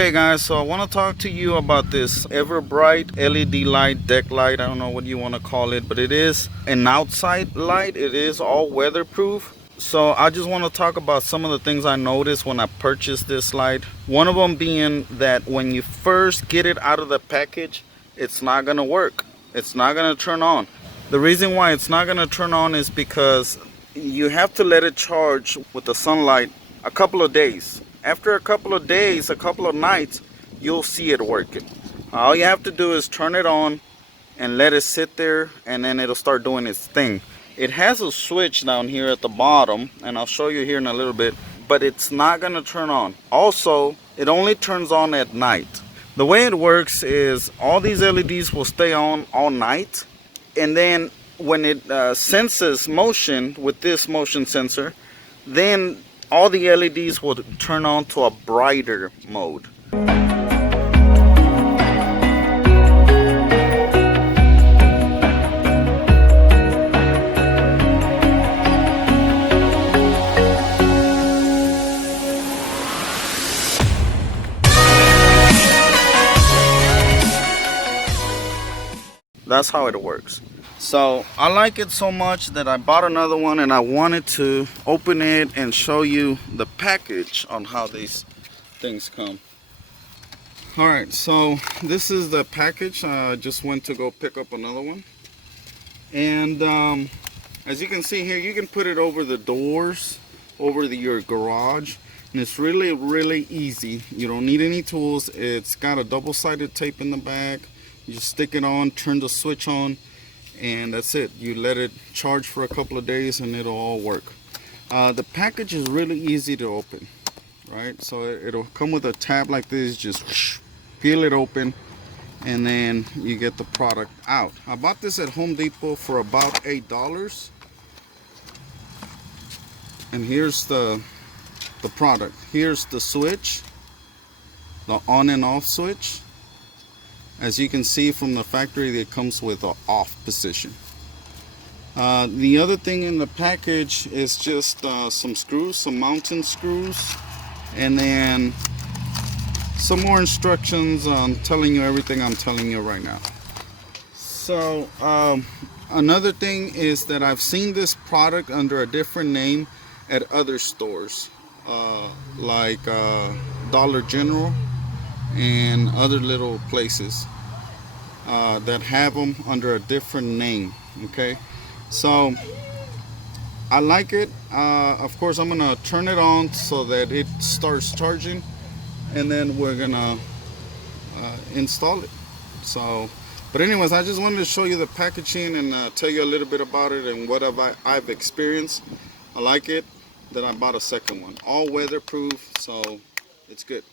Okay guys, so I want to talk to you about this Ever Brite LED light, deck light, I don't know what you want to call it, but it is an outside light. It is all weatherproof. So I just want to talk about some of the things I noticed when I purchased this light. One of them being that when you first get it out of the package, it's not going to work. It's not going to turn on. The reason why it's not going to turn on is because you have to let it charge with the sunlight a couple of days. After a couple of days, a couple of nights, you'll see it working. All you have to do is turn it on and let it sit there, and then it'll start doing its thing. It has a switch down here at the bottom, and I'll show you here in a little bit, but it's not going to turn on. Also, it only turns on at night. The way it works is all these LEDs will stay on all night, and then when it senses motion with this motion sensor, then all the LEDs will turn on to a brighter mode. That's how it works. So I like it so much that I bought another one, and I wanted to open it and show you the package on how these things come. Alright, so this is the package. I just went to go pick up another one, and as you can see here, you can put it over the doors, over your garage, and it's really easy. You don't need any tools. It's got a double-sided tape in the back. You just stick it on, turn the switch on, and that's it. You let it charge for a couple of days and it'll all work. The package is really easy to open, right? So it'll come with a tab like this. Just peel it open, and then you get the product out. I bought this at Home Depot for about $8, and here's the product. Here's the switch, the on and off switch. As you can see from the factory, it comes with an off position. The other thing in the package is just some screws, some mounting screws, and then some more instructions on telling you everything I'm telling you right now. So another thing is that I've seen this product under a different name at other stores, like Dollar General and other little places that have them under a different name. Okay, so I like it. Of course, I'm gonna turn it on so that it starts charging, and then we're gonna install it. So, but anyways, I just wanted to show you the packaging and tell you a little bit about it and what I've experienced. I like it. Then I bought a second one, all weatherproof, so it's good.